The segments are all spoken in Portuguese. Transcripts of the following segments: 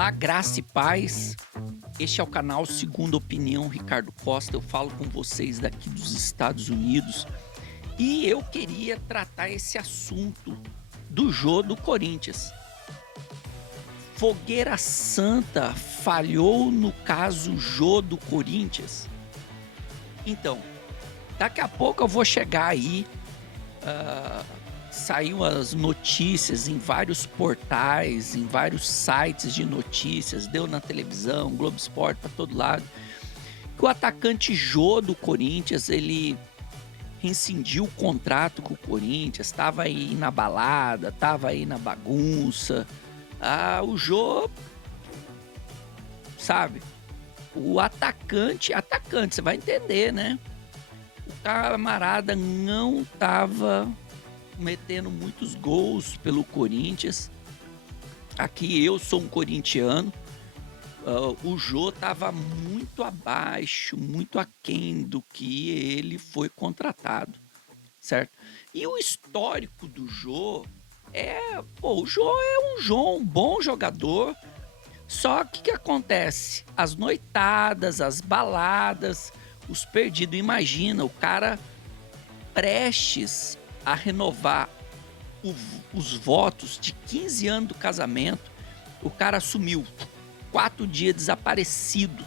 Olá, graça e paz. Este é o canal Segunda Opinião Ricardo Costa. Eu falo com vocês daqui dos Estados Unidos e eu queria tratar esse assunto do jogo do Corinthians. Fogueira Santa falhou no caso Jô do Corinthians? Então, daqui a pouco eu vou chegar aí. Saiu as notícias em vários portais, em vários sites de notícias, deu na televisão, Globo Esporte, para todo lado, que o atacante Jô do Corinthians, ele rescindiu o contrato com o Corinthians, estava aí na balada, estava aí na bagunça. O Jô, sabe, o atacante, você vai entender, né? O camarada não estava metendo muitos gols pelo Corinthians. Aqui eu sou um corintiano. O Jô estava muito abaixo, muito aquém do que ele foi contratado, certo? E o histórico do Jô o Jô é um bom jogador. Só que acontece? As noitadas, as baladas, os perdidos. Imagina, o cara prestes a renovar os votos de 15 anos do casamento, o cara sumiu, 4 dias desaparecido.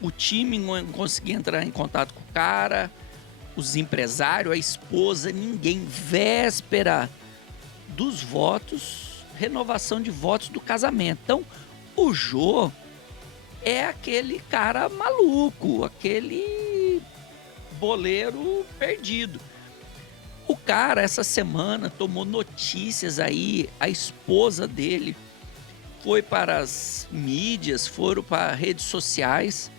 O time não conseguia entrar em contato com o cara, os empresários, a esposa, ninguém. Véspera dos votos, renovação de votos do casamento. Então, o Jô é aquele cara maluco, aquele boleiro perdido. O cara, essa semana, tomou notícias aí, a esposa dele foi para as mídias, foram para redes sociais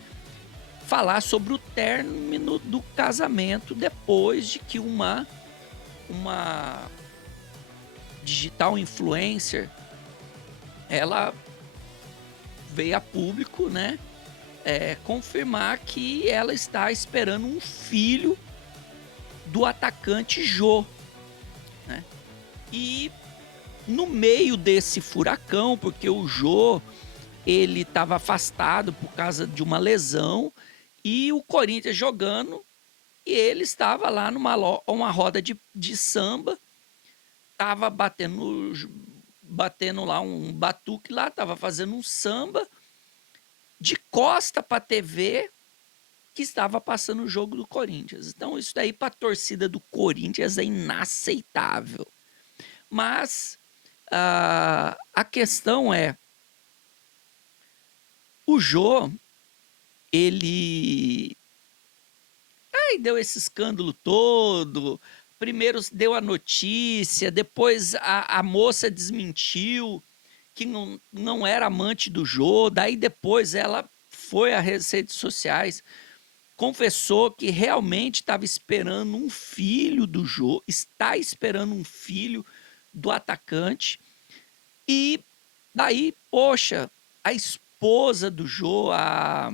falar sobre o término do casamento depois de que uma digital influencer, ela veio a público, né, confirmar que ela está esperando um filho do atacante Jô, né? E no meio desse furacão, porque o Jô, ele estava afastado por causa de uma lesão, e o Corinthians jogando, e ele estava lá uma roda de samba, estava batendo lá um batuque lá, estava fazendo um samba, de costa para a TV, que estava passando o jogo do Corinthians. Então isso daí para a torcida do Corinthians é inaceitável. Mas a questão é, o Jô, ele deu esse escândalo todo. Primeiro deu a notícia, depois a moça desmentiu que não era amante do Jô, daí depois ela foi às redes sociais, confessou que realmente estava esperando um filho do Jô, está esperando um filho do atacante. E daí, poxa, a esposa do Jô, a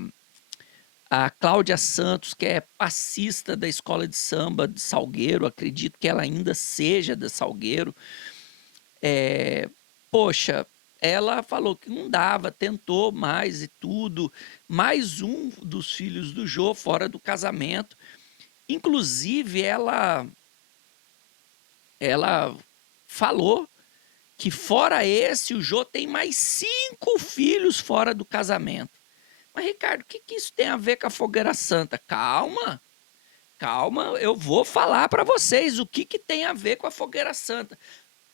Cláudia Santos, que é passista da escola de samba de Salgueiro, acredito que ela ainda seja da Salgueiro, poxa, ela falou que não dava, tentou mais e tudo. Mais um dos filhos do Jô fora do casamento. Inclusive, ela falou que fora esse, o Jô tem mais 5 filhos fora do casamento. Mas, Ricardo, o que isso tem a ver com a Fogueira Santa? Calma, calma, eu vou falar para vocês o que tem a ver com a Fogueira Santa.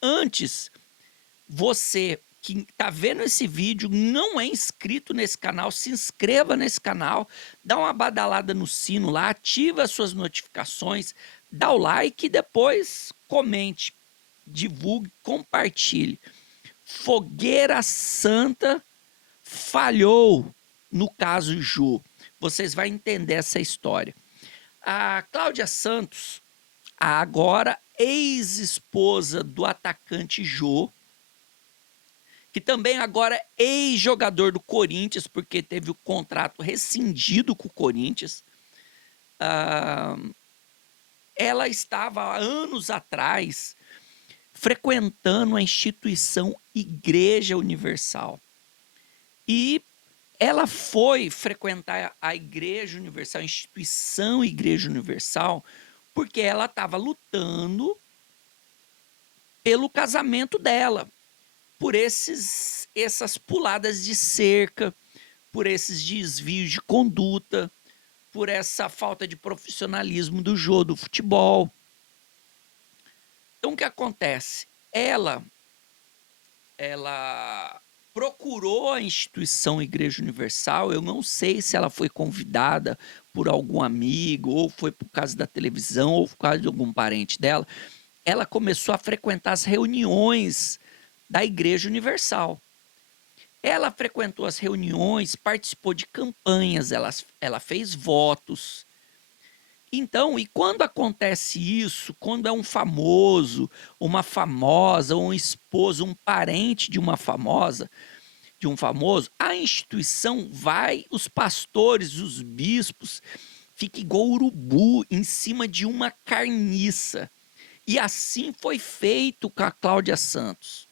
Antes, você que está vendo esse vídeo, não é inscrito nesse canal, se inscreva nesse canal, dá uma badalada no sino lá, ativa as suas notificações, dá o like e depois comente, divulgue, compartilhe. Fogueira Santa falhou no caso Jô. Vocês vão entender essa história. A Cláudia Santos, a agora ex-esposa do atacante Jô, que também agora é ex-jogador do Corinthians, porque teve o contrato rescindido com o Corinthians, ela estava há anos atrás frequentando a instituição Igreja Universal. E ela foi frequentar a Igreja Universal, a instituição Igreja Universal, porque ela estava lutando pelo casamento dela, por essas puladas de cerca, por esses desvios de conduta, por essa falta de profissionalismo do jogo, do futebol. Então, o que acontece? Ela procurou a instituição Igreja Universal. Eu não sei se ela foi convidada por algum amigo, ou foi por causa da televisão, ou por causa de algum parente dela. Ela começou a frequentar as reuniões da Igreja Universal. Ela frequentou as reuniões, participou de campanhas, ela fez votos. Então, e quando acontece isso, quando é um famoso, uma famosa, um esposo, um parente de uma famosa, de um famoso, a instituição vai, os pastores, os bispos, fica igual urubu em cima de uma carniça. E assim foi feito com a Cláudia Santos.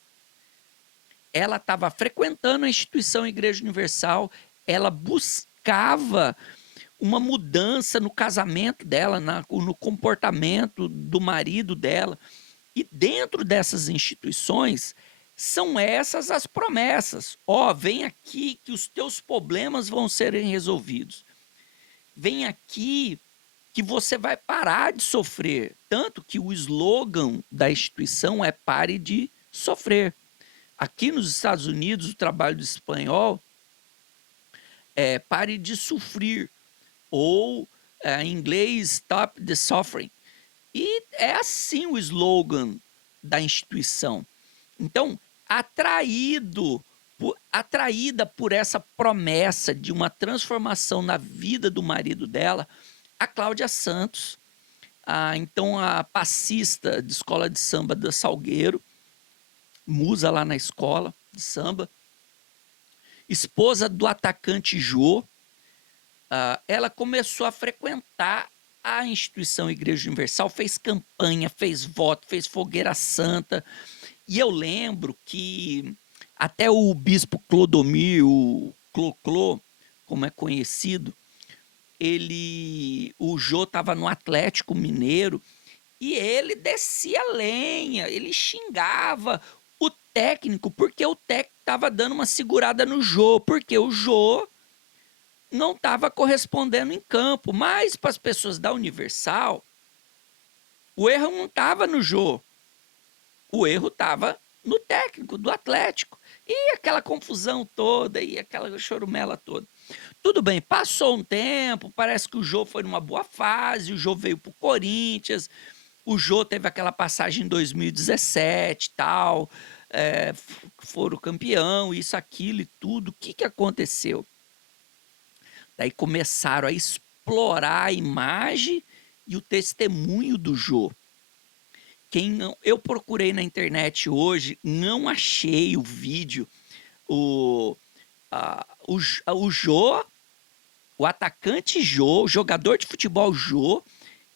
Ela estava frequentando a instituição Igreja Universal, ela buscava uma mudança no casamento dela, no comportamento do marido dela. E dentro dessas instituições, são essas as promessas. Ó, vem aqui que os teus problemas vão serem resolvidos. Vem aqui que você vai parar de sofrer. Tanto que o slogan da instituição é pare de sofrer. Aqui nos Estados Unidos, o trabalho do espanhol é pare de sofrer, ou em inglês, stop the suffering. E é assim o slogan da instituição. Então, atraída por essa promessa de uma transformação na vida do marido dela, a Cláudia Santos, então a passista de escola de samba da Salgueiro, musa lá na escola de samba, esposa do atacante Jô, ela começou a frequentar a instituição Igreja Universal, fez campanha, fez voto, fez fogueira santa. E eu lembro que até o bispo Clodomir, o Cloclô, como é conhecido, o Jô estava no Atlético Mineiro e ele descia lenha, ele xingava o técnico, porque o técnico estava dando uma segurada no Jô, porque o Jô não estava correspondendo em campo. Mas para as pessoas da Universal, o erro não estava no Jô, o erro estava no técnico do Atlético. E aquela confusão toda, e aquela chorumela toda. Tudo bem, passou um tempo, parece que o Jô foi numa boa fase, o Jô veio pro Corinthians, o Jô teve aquela passagem em 2017 e tal, foram campeão, isso, aquilo e tudo. O que aconteceu? Daí começaram a explorar a imagem e o testemunho do Jô. Eu procurei na internet hoje, não achei o vídeo. O Jô, o atacante Jô, o jogador de futebol Jô,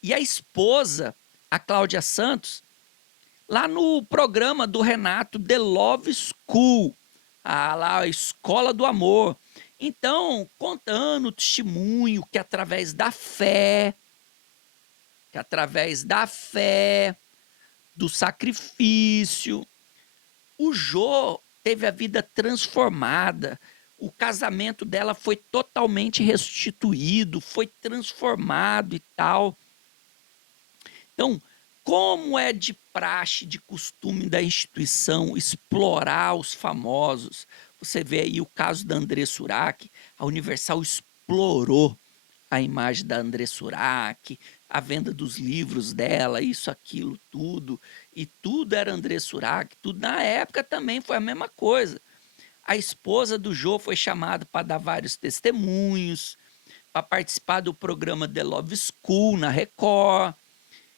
e a esposa, a Cláudia Santos, lá no programa do Renato, The Love School, lá a Escola do Amor. Então, contando o testemunho que através da fé, do sacrifício, o Jô teve a vida transformada. O casamento dela foi totalmente restituído, foi transformado e tal. Então, como é de praxe, de costume da instituição explorar os famosos, você vê aí o caso da André Surak, a Universal explorou a imagem da André Surak, a venda dos livros dela, isso, aquilo, tudo. E tudo era André Surak, tudo. Na época também foi a mesma coisa. A esposa do Jô foi chamada para dar vários testemunhos, para participar do programa The Love School na Record.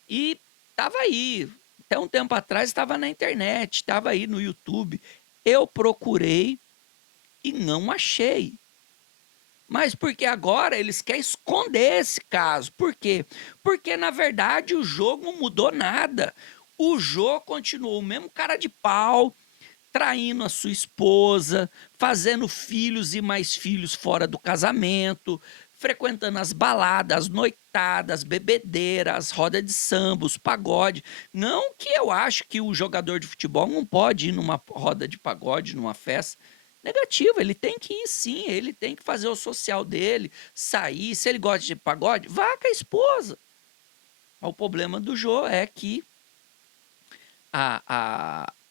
E estava aí. Até um tempo atrás estava na internet, estava aí no YouTube. Eu procurei e não achei. Mas porque agora eles querem esconder esse caso. Por quê? Porque, na verdade, o jogo não mudou nada. O jogo continuou o mesmo cara de pau, traindo a sua esposa, fazendo filhos e mais filhos fora do casamento, frequentando as baladas, as noitadas, as bebedeiras, as rodas de samba, os pagode. Não que eu acho que o jogador de futebol não pode ir numa roda de pagode, numa festa. Negativo, ele tem que ir sim, ele tem que fazer o social dele, sair. Se ele gosta de pagode, vá com a esposa. O problema do Jô é que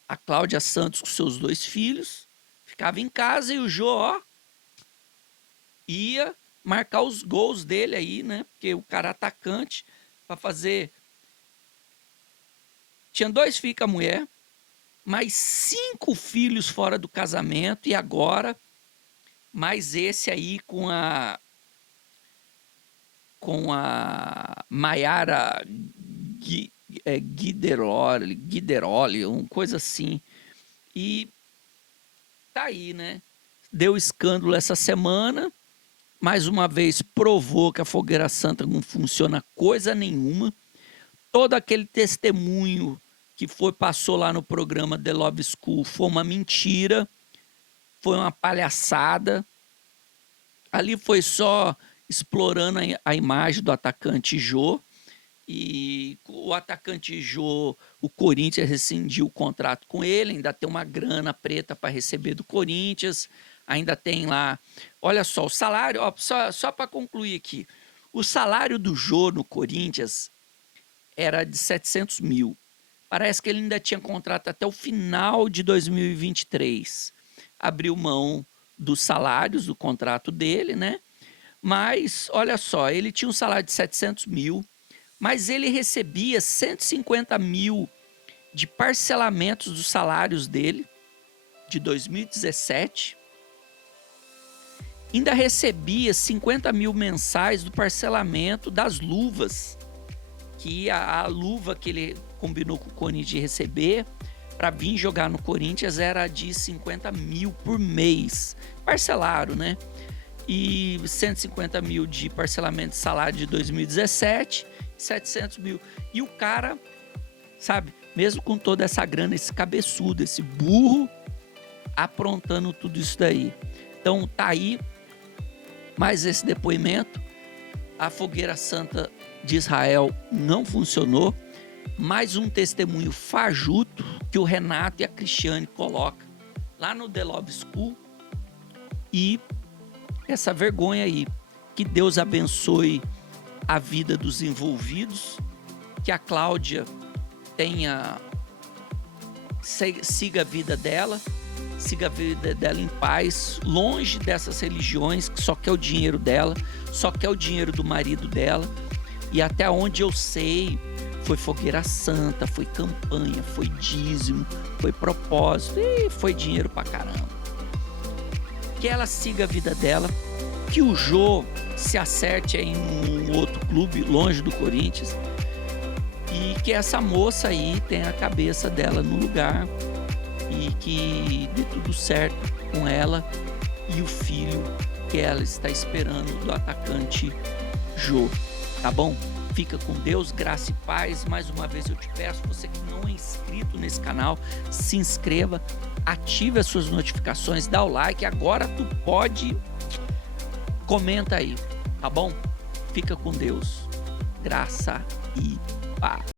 a Cláudia Santos com seus 2 filhos ficava em casa e o Jô, ó, ia marcar os gols dele aí, né? Porque o cara atacante para fazer. Tinha 2 filhos com a mulher, mais 5 filhos fora do casamento e agora mais esse aí com a Maiara Guideroli, uma coisa assim. E tá aí, né? Deu escândalo essa semana. Mais uma vez provou que a Fogueira Santa não funciona coisa nenhuma. Todo aquele testemunho que passou lá no programa The Love School foi uma mentira, foi uma palhaçada. Ali foi só explorando a imagem do atacante Jô. E o atacante Jô, o Corinthians rescindiu o contrato com ele, ainda tem uma grana preta para receber do Corinthians, ainda tem lá, olha só, o salário, ó, só para concluir aqui, o salário do Jô no Corinthians era de 700 mil, parece que ele ainda tinha contrato até o final de 2023, abriu mão dos salários do contrato dele, né? Mas, olha só, ele tinha um salário de 700 mil, mas ele recebia 150 mil de parcelamentos dos salários dele, de 2017. Ainda recebia 50 mil mensais do parcelamento das luvas, que a luva que ele combinou com o Corinthians de receber para vir jogar no Corinthians era de 50 mil por mês. Parcelaram, né? E 150 mil de parcelamento de salário de 2017, 700 mil. E o cara, sabe, mesmo com toda essa grana, esse cabeçudo, esse burro, aprontando tudo isso daí. Então tá aí mais esse depoimento. A Fogueira Santa de Israel não funcionou. Mais um testemunho fajuto que o Renato e a Cristiane colocam lá no The Love School. E essa vergonha aí. Que Deus abençoe a vida dos envolvidos. Que a Cláudia siga a vida dela. Siga a vida dela em paz, longe dessas religiões que só quer o dinheiro dela, só quer o dinheiro do marido dela. E até onde eu sei, foi Fogueira Santa, foi campanha, foi dízimo, foi propósito e foi dinheiro pra caramba. Que ela siga a vida dela, que o Jô se acerte aí em um outro clube, longe do Corinthians, e que essa moça aí tenha a cabeça dela no lugar e que dê tudo certo com ela e o filho que ela está esperando do atacante Jô, tá bom? Fica com Deus, graça e paz. Mais uma vez eu te peço, você que não é inscrito nesse canal, se inscreva, ative as suas notificações, dá o like, agora tu pode, comenta aí, tá bom? Fica com Deus, graça e paz.